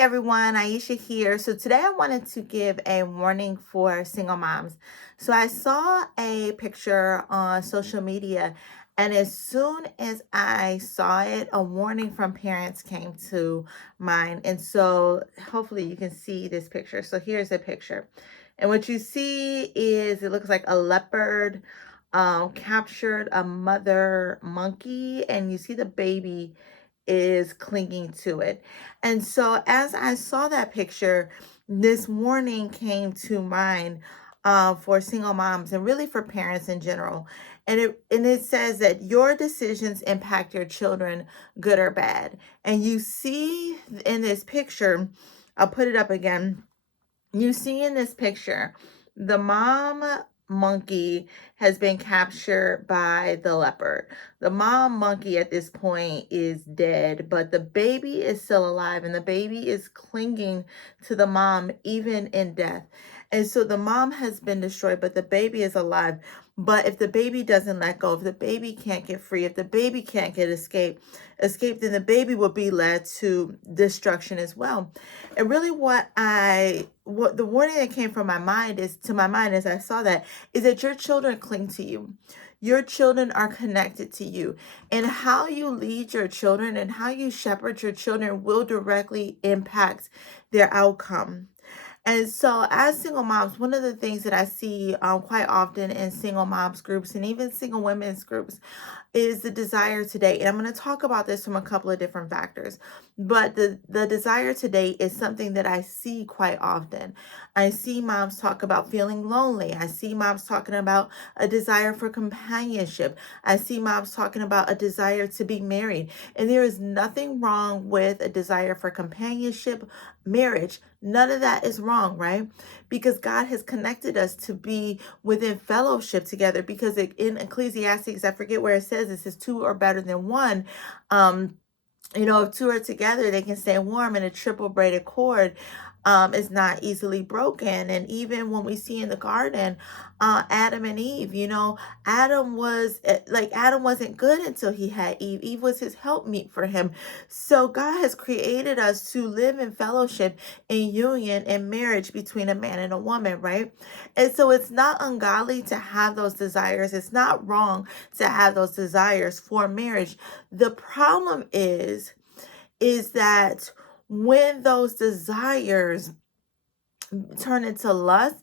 everyone, Aisha here. So today I wanted to give a warning for single moms. So I saw a picture on social media, and as soon as I saw it, a warning from parents came to mind. And so hopefully you can see this picture. So here's a picture. And what you see is it looks like a leopard captured a mother monkey, and you see the baby is clinging to it. And so as I saw that picture, this warning came to mind for single moms and really for parents in general. And it says that your decisions impact your children, good or bad. And you see in this picture, I'll put it up again. You see in this picture, the mom monkey has been captured by the leopard. The mom monkey at this point is dead, but the baby is still alive, and the baby is clinging to the mom even in death. And so the mom has been destroyed, but the baby is alive. But if the baby doesn't let go, if the baby can't get free, if the baby can't get escape, then the baby will be led to destruction as well. And really what the warning that came from my mind is to my mind as I saw that is that your children cling to you. Your children are connected to you. And how you lead your children and how you shepherd your children will directly impact their outcome. And so, as single moms, one of the things that I see quite often in single moms groups and even single women's groups is the desire to date. And I'm going to talk about this from a couple of different factors. But the desire to date is something that I see quite often. I see moms talk about feeling lonely. I see moms talking about a desire for companionship. I see moms talking about a desire to be married. And there is nothing wrong with a desire for companionship, marriage. None of that is wrong, right? Because God has connected us to be within fellowship together. Because in Ecclesiastes, I forget where it says two are better than one. If two are together, they can stay warm, and a triple braided cord is not easily broken. And even when we see in the garden, Adam and Eve, Adam wasn't good until he had Eve. Eve was his helpmeet for him. So God has created us to live in fellowship, in union, in marriage between a man and a woman, right? And so it's not ungodly to have those desires. It's not wrong to have those desires for marriage. The problem is that when those desires turn into lust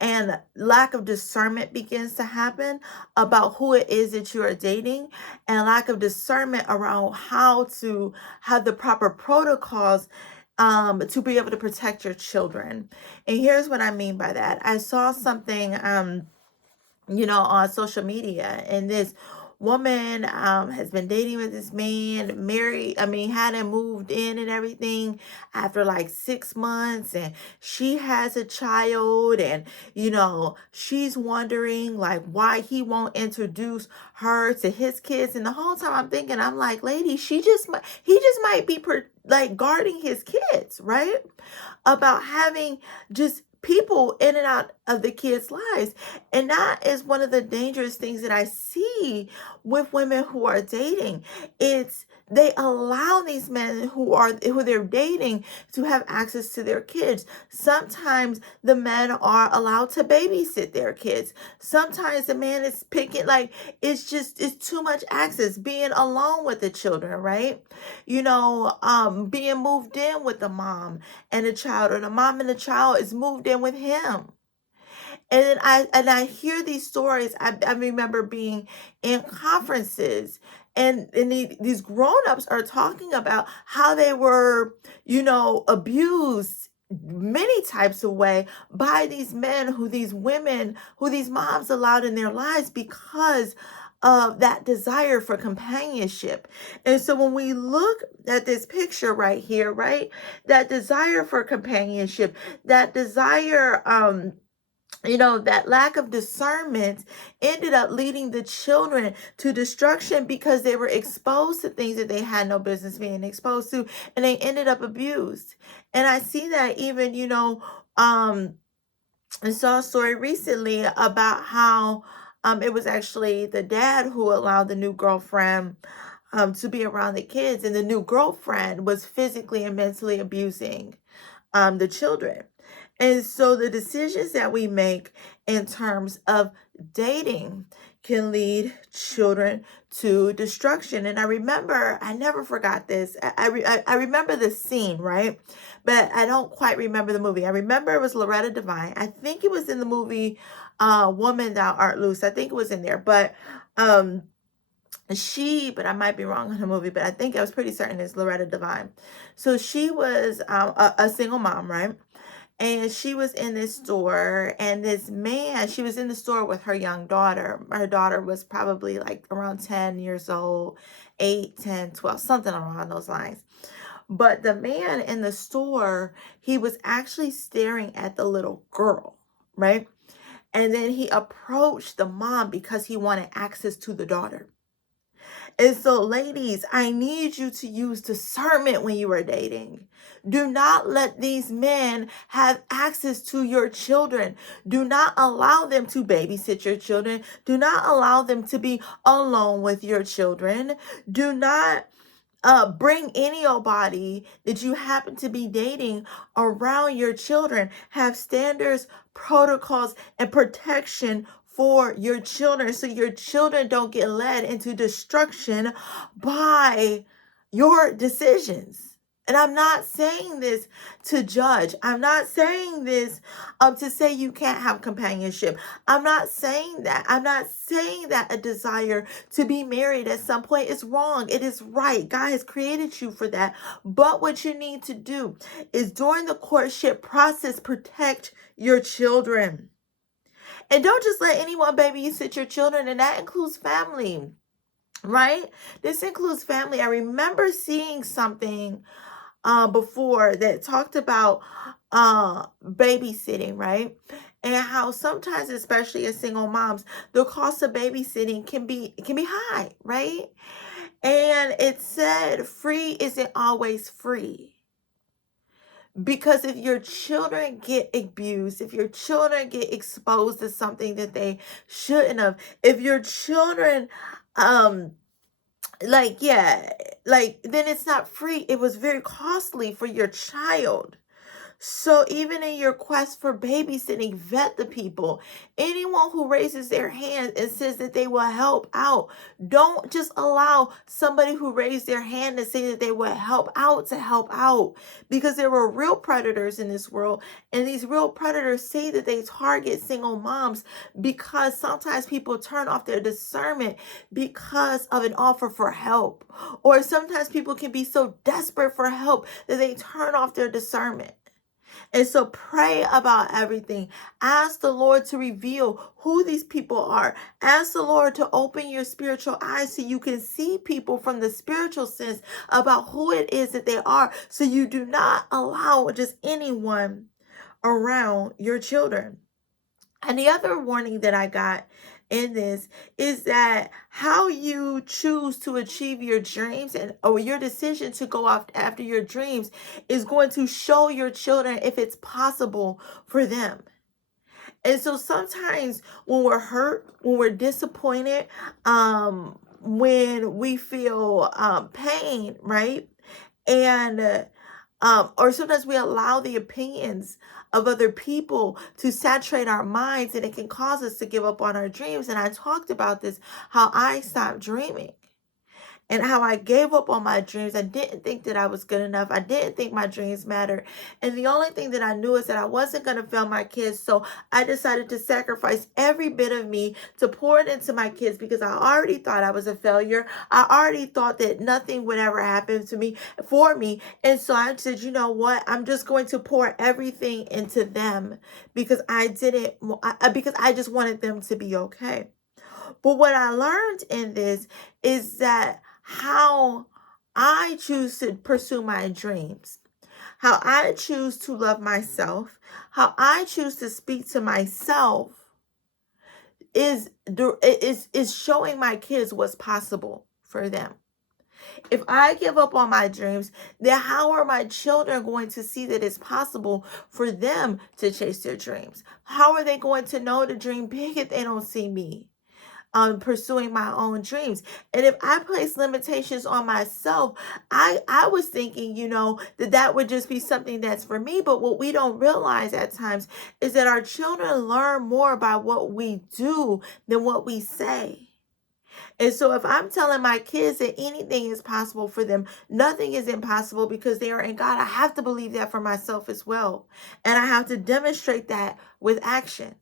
and lack of discernment begins to happen about who it is that you are dating, and lack of discernment around how to have the proper protocols to be able to protect your children. And here's what I mean by that. I saw something on social media, and this woman has been dating with this man, had him moved in and everything after like 6 months, and she has a child, and she's wondering like why he won't introduce her to his kids. And the whole time I'm like, lady, he just might be like guarding his kids, right? About having just people in and out of the kids' lives. And that is one of the dangerous things that I see with women who are dating. It's they allow these men who they're dating to have access to their kids. Sometimes the men are allowed to babysit their kids. Sometimes the man is picking, like, it's too much access, being alone with the children, right? Being moved in with the mom and the child, or the mom and the child is moved in with him. And I hear these stories. I remember being in conferences, and these grown-ups are talking about how they were, abused many types of way by these men who these women, who these moms allowed in their lives because of that desire for companionship. And so when we look at this picture right here, right, that desire for companionship, that desire, that lack of discernment ended up leading the children to destruction because they were exposed to things that they had no business being exposed to, and they ended up abused. And I see that even, I saw a story recently about how it was actually the dad who allowed the new girlfriend to be around the kids, and the new girlfriend was physically and mentally abusing the children. And so the decisions that we make in terms of dating can lead children to destruction. And I never forgot this. I remember the scene, right? But I don't quite remember the movie. I remember it was Loretta Devine. I think it was in the movie Woman Thou Art Loose. I think it was in there. Um, but I might be wrong on the movie, but I think I was pretty certain it's Loretta Devine. So she was a single mom, right? And she was in this store, and this man, she was in the store with her young daughter. Her daughter was probably like around 10 years old, 8, 10, 12, something along those lines. But the man in the store, he was actually staring at the little girl, right? And then he approached the mom because he wanted access to the daughter. And so, ladies, I need you to use discernment when you are dating. Do not let these men have access to your children. Do not allow them to babysit your children. Do not allow them to be alone with your children. Do not bring any old body that you happen to be dating around your children. Have standards, protocols, and protection for your children so your children don't get led into destruction by your decisions. And I'm not saying this to judge. I'm not saying this to say you can't have companionship. I'm not saying that. I'm not saying that a desire to be married at some point is wrong. It is right. God has created you for that. But what you need to do is during the courtship process, protect your children. And don't just let anyone babysit your children, and that includes family, right? This includes family. I remember seeing something before that talked about babysitting, right? And how sometimes, especially as single moms, the cost of babysitting can be high, right? And it said free isn't always free. Because if your children get abused, if your children get exposed to something that they shouldn't have, if your children then it's not free. It was very costly for your child. So even in your quest for babysitting, vet the people. Anyone who raises their hand and says that they will help out, don't just allow somebody who raised their hand to say that they will help out to help out. Because there are real predators in this world, and these real predators say that they target single moms because sometimes people turn off their discernment because of an offer for help. Or sometimes people can be so desperate for help that they turn off their discernment. And so pray about everything. Ask the Lord to reveal who these people are. Ask the Lord to open your spiritual eyes so you can see people from the spiritual sense about who it is that they are, so you do not allow just anyone around your children. And the other warning that I got in this is that how you choose to achieve your dreams or your decision to go after your dreams is going to show your children if it's possible for them. And so sometimes when we're hurt, when we're disappointed, when we feel pain, right? And or sometimes we allow the opinions of other people to saturate our minds, and it can cause us to give up on our dreams. And I talked about this, how I stopped dreaming and how I gave up on my dreams. I didn't think that I was good enough. I didn't think my dreams mattered. And the only thing that I knew is that I wasn't going to fail my kids. So I decided to sacrifice every bit of me to pour it into my kids because I already thought I was a failure. I already thought that nothing would ever happen to me for me. And so I said, you know what? I'm just going to pour everything into them because I just wanted them to be okay. But what I learned in this is that how I choose to pursue my dreams, how I choose to love myself, how I choose to speak to myself is showing my kids what's possible for them. If I give up on my dreams, then how are my children going to see that it's possible for them to chase their dreams? How are they going to know to dream big if they don't see me? pursuing my own dreams. And if I place limitations on myself, I was thinking, that that would just be something that's for me. But what we don't realize at times is that our children learn more by what we do than what we say. And so if I'm telling my kids that anything is possible for them, nothing is impossible because they are in God, I have to believe that for myself as well. And I have to demonstrate that with action.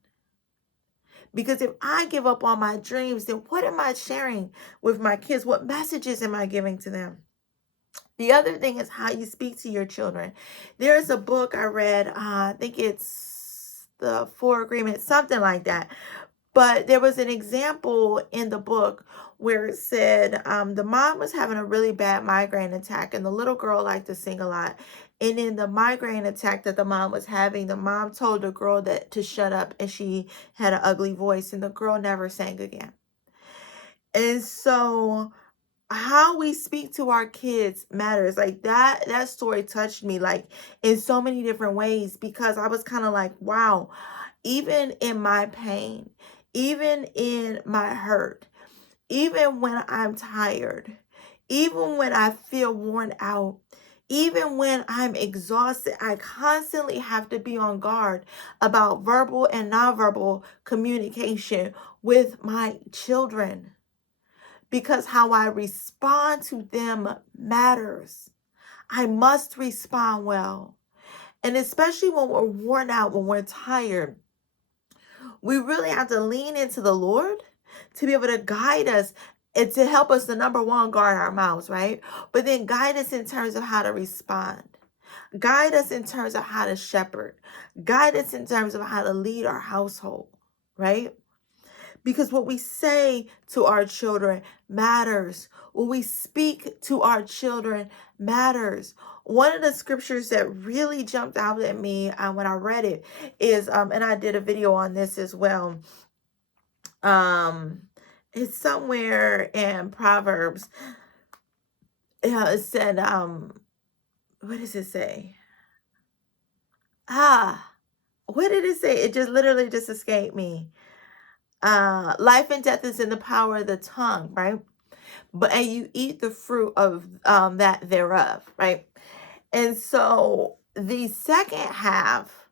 Because if I give up on my dreams, then what am I sharing with my kids? What messages am I giving to them? The other thing is how you speak to your children. There's a book I read, I think it's The Four Agreements, something like that. But there was an example in the book where it said the mom was having a really bad migraine attack, and the little girl liked to sing a lot. And in the migraine attack that the mom was having, the mom told the girl that to shut up, and she had an ugly voice, and the girl never sang again. And so how we speak to our kids matters. Like that story touched me like in so many different ways, because I was kind of like, wow, even in my pain, even in my hurt, even when I'm tired, even when I feel worn out, even when I'm exhausted, I constantly have to be on guard about verbal and nonverbal communication with my children, because how I respond to them matters. I must respond well. And especially when we're worn out, when we're tired, we really have to lean into the Lord to be able to guide us and to help us to, number one, guard our mouths, right? But then guide us in terms of how to respond. Guide us in terms of how to shepherd. Guide us in terms of how to lead our household, right? Because what we say to our children matters. What we speak to our children matters. One of the scriptures that really jumped out at me when I read it is, and I did a video on this as well. It's somewhere in Proverbs. It said, what does it say? What did it say? It just literally just escaped me. Life and death is in the power of the tongue, right? And you eat the fruit of that thereof, right? And so the second half,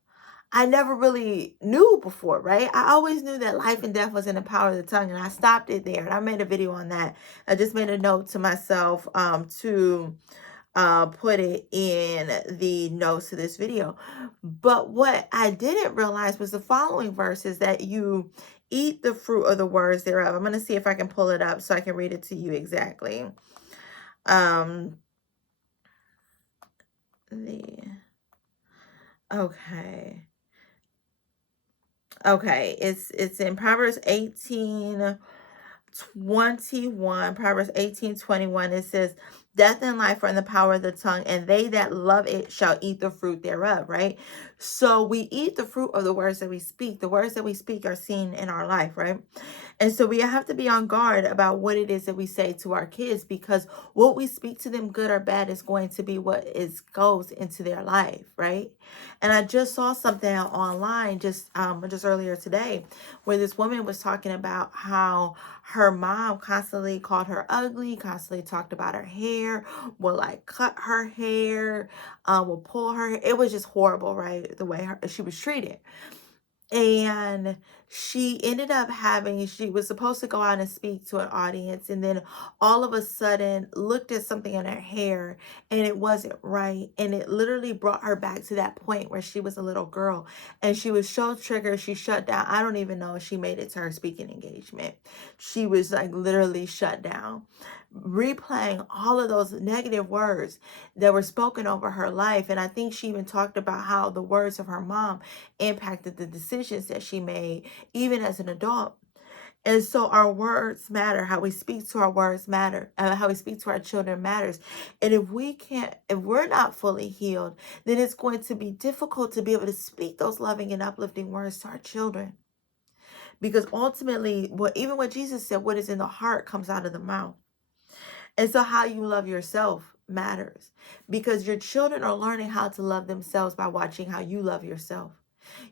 I never really knew before, right? I always knew that life and death was in the power of the tongue, and I stopped it there. And I made a video on that. I just made a note to myself to put it in the notes to this video. But what I didn't realize was the following verses, that you eat the fruit of the words thereof. I'm going to see if I can pull it up so I can read it to you exactly. Um, okay. Okay, it's in Proverbs 18:21. Proverbs 18:21. It says, death and life are in the power of the tongue, and they that love it shall eat the fruit thereof, right? So we eat the fruit of the words that we speak. The words that we speak are seen in our life, right? And so we have to be on guard about what it is that we say to our kids, because what we speak to them, good or bad, is going to be what goes into their life, right? And I just saw something online just earlier today, where this woman was talking about how her mom constantly called her ugly, constantly talked about her hair, will like cut her hair, will pull her hair. It was just horrible, right? The way she was treated. And she ended up she was supposed to go out and speak to an audience, and then all of a sudden looked at something in her hair and it wasn't right. And it literally brought her back to that point where she was a little girl, and she was so triggered, she shut down. I don't even know if she made it to her speaking engagement. She was like literally shut down, replaying all of those negative words that were spoken over her life. And I think she even talked about how the words of her mom impacted the decisions that she made, even as an adult. And so our words matter. How we speak to our words matter. How we speak to our children matters. And if we're not fully healed, then it's going to be difficult to be able to speak those loving and uplifting words to our children. Because ultimately, even what Jesus said, what is in the heart comes out of the mouth. And so how you love yourself matters, because your children are learning how to love themselves by watching how you love yourself.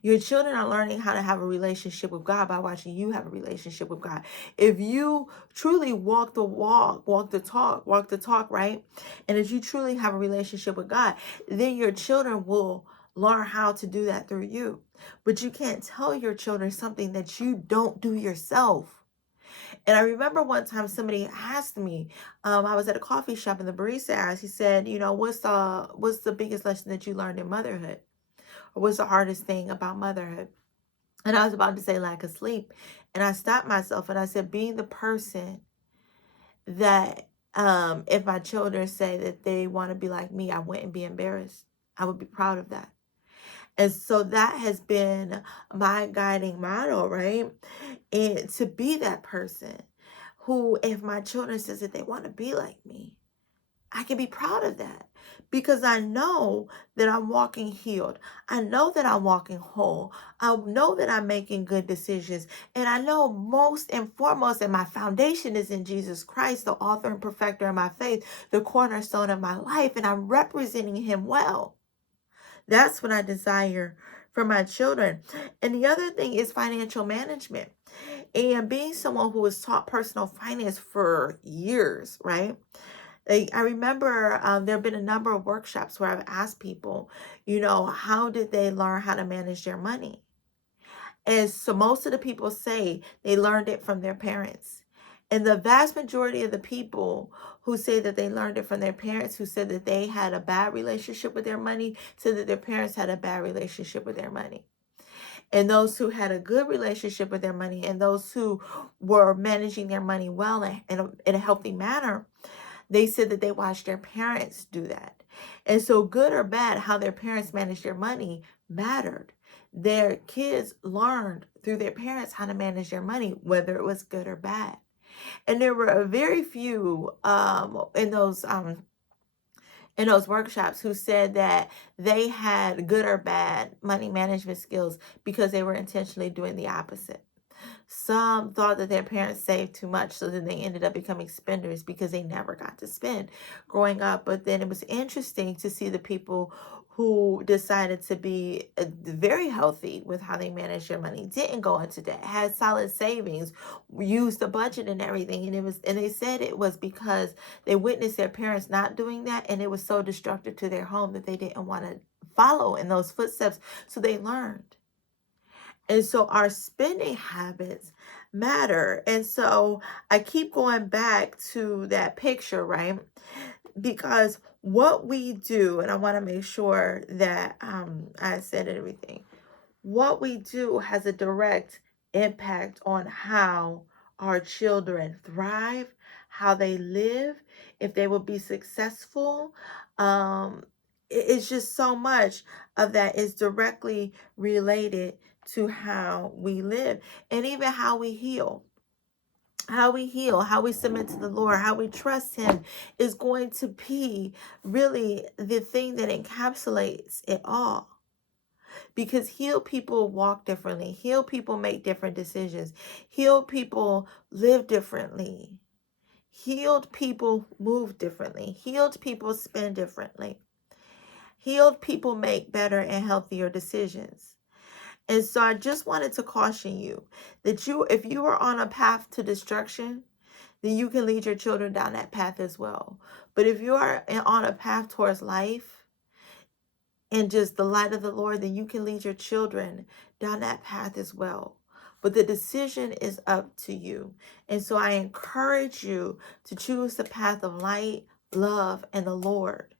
Your children are learning how to have a relationship with God by watching you have a relationship with God. If you truly walk the walk, walk the talk, right? And if you truly have a relationship with God, then your children will learn how to do that through you. But you can't tell your children something that you don't do yourself. And I remember one time somebody asked me, I was at a coffee shop and the barista asked, he said, what's the biggest lesson that you learned in motherhood? Or what's the hardest thing about motherhood? And I was about to say lack of sleep. And I stopped myself and I said, being the person that if my children say that they want to be like me, I wouldn't be embarrassed. I would be proud of that. And so that has been my guiding model, right? And to be that person who, if my children says that they want to be like me, I can be proud of that because I know that I'm walking healed. I know that I'm walking whole. I know that I'm making good decisions. And I know most and foremost that my foundation is in Jesus Christ, the author and perfecter of my faith, the cornerstone of my life, and I'm representing him well. That's what I desire for my children. And the other thing is financial management. And being someone who was taught personal finance for years, right? I remember there have been a number of workshops where I've asked people, how did they learn how to manage their money? And so most of the people say they learned it from their parents. And the vast majority of the people who say that they learned it from their parents, who said that they had a bad relationship with their money, said that their parents had a bad relationship with their money. And those who had a good relationship with their money and those who were managing their money well and in a healthy manner, they said that they watched their parents do that. And so, good or bad, how their parents managed their money mattered. Their kids learned through their parents how to manage their money, whether it was good or bad. And there were a very few in those workshops who said that they had good or bad money management skills because they were intentionally doing the opposite. Some thought that their parents saved too much, so then they ended up becoming spenders because they never got to spend growing up. But then it was interesting to see the people who decided to be very healthy with how they managed their money, didn't go into debt, had solid savings, used the budget and everything. And they said it was because they witnessed their parents not doing that, and it was so destructive to their home that they didn't want to follow in those footsteps. So they learned. And so our spending habits matter. And so I keep going back to that picture, right? Because what we do, and I want to make sure that I said everything. What we do has a direct impact on how our children thrive, how they live, if they will be successful. Um, it's just so much of that is directly related to how we live and even how we heal. How we heal, how we submit to the Lord, how we trust Him is going to be really the thing that encapsulates it all. Because healed people walk differently, healed people make different decisions, healed people live differently, healed people move differently, healed people spend differently, healed people make better and healthier decisions. And so I just wanted to caution you that if you are on a path to destruction, then you can lead your children down that path as well. But if you are on a path towards life and just the light of the Lord, then you can lead your children down that path as well. But the decision is up to you. And so I encourage you to choose the path of light, love, and the Lord.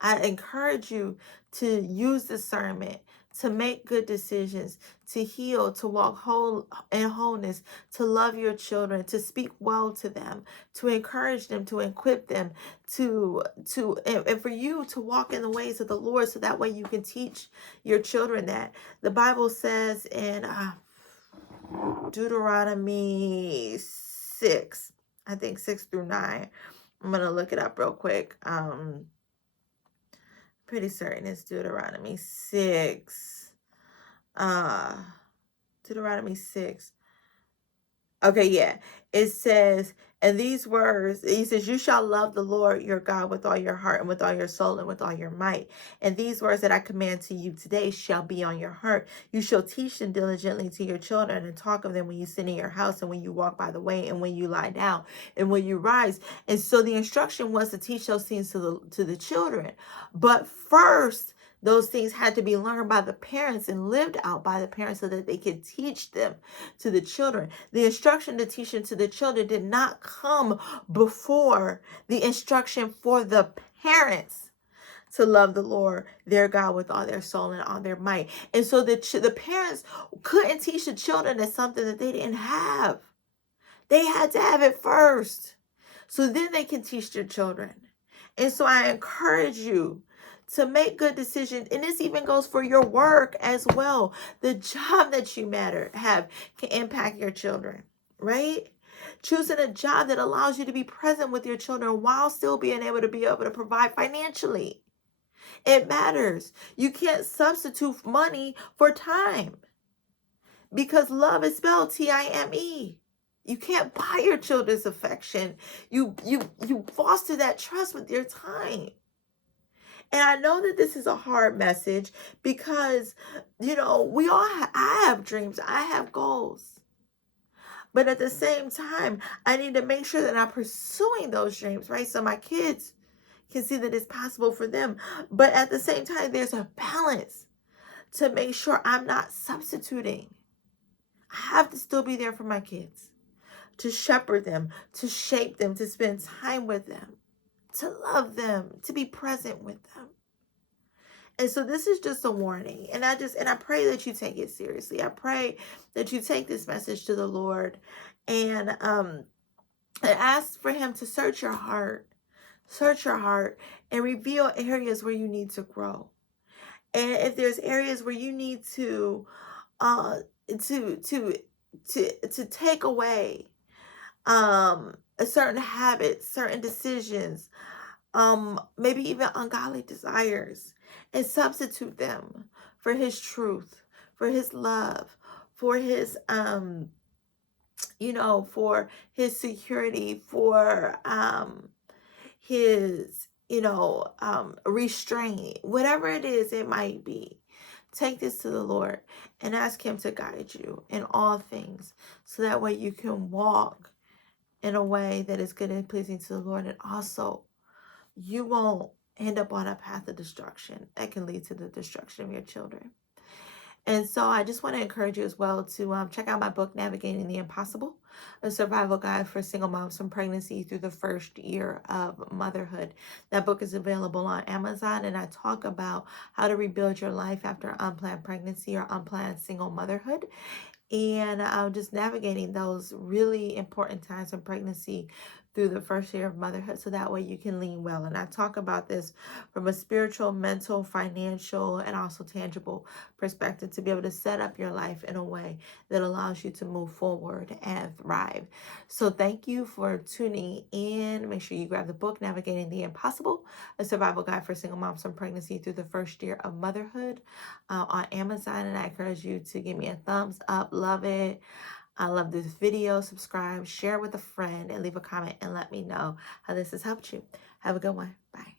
I encourage you to use discernment, to make good decisions, to heal, to walk whole in wholeness, to love your children, to speak well to them, to encourage them, to equip them, and for you to walk in the ways of the Lord, so that way you can teach your children that. The Bible says in Deuteronomy 6, I think 6 through 9. I'm gonna look it up real quick. Pretty certain it's Deuteronomy 6. Deuteronomy 6. Okay, yeah. It says, And these words, he says, you shall love the Lord your God with all your heart and with all your soul and with all your might. And these words that I command to you today shall be on your heart. You shall teach them diligently to your children and talk of them when you sit in your house and when you walk by the way and when you lie down and when you rise. And so the instruction was to teach those things to the children. But first, those things had to be learned by the parents and lived out by the parents so that they could teach them to the children. The instruction to teach them to the children did not come before the instruction for the parents to love the Lord their God with all their soul and all their might. And so the parents couldn't teach the children as something that they didn't have. They had to have it first. So then they can teach their children. And so I encourage you to make good decisions. And this even goes for your work as well. The job that you have can impact your children, right? Choosing a job that allows you to be present with your children while still being able to provide financially. It matters. You can't substitute money for time because love is spelled Time. You can't buy your children's affection. You foster that trust with your time. And I know that this is a hard message because, we all I have dreams. I have goals. But at the same time, I need to make sure that I'm pursuing those dreams, right? So my kids can see that it's possible for them. But at the same time, there's a balance to make sure I'm not substituting. I have to still be there for my kids, to shepherd them, to shape them, to spend time with them, to love them, to be present with them. And so this is just a warning. And I pray that you take it seriously. I pray that you take this message to the Lord and ask for him to search your heart. Search your heart and reveal areas where you need to grow. And if there's areas where you need to take away a certain habit, certain decisions, maybe even ungodly desires, and substitute them for his truth, for his love, for his for his security, for his restraint, whatever it is it might be. Take this to the Lord and ask him to guide you in all things so that way you can walk in a way that is good and pleasing to the Lord, and also you won't end up on a path of destruction that can lead to the destruction of your children. And so I just want to encourage you as well to check out my book, Navigating the Impossible, a survival guide for single moms from pregnancy through the first year of motherhood. That book is available on Amazon, and I talk about how to rebuild your life after unplanned pregnancy or unplanned single motherhood. And just navigating those really important times in pregnancy through the first year of motherhood so that way you can lean well. And I talk about this from a spiritual, mental, financial, and also tangible perspective to be able to set up your life in a way that allows you to move forward and thrive. So thank you for tuning in. Make sure you grab the book, Navigating the Impossible, a survival guide for single moms from pregnancy through the first year of motherhood on Amazon. And I encourage you to give me a thumbs up. Love it. I love this video. Subscribe, share with a friend, and leave a comment and let me know how this has helped you. Have a good one. Bye.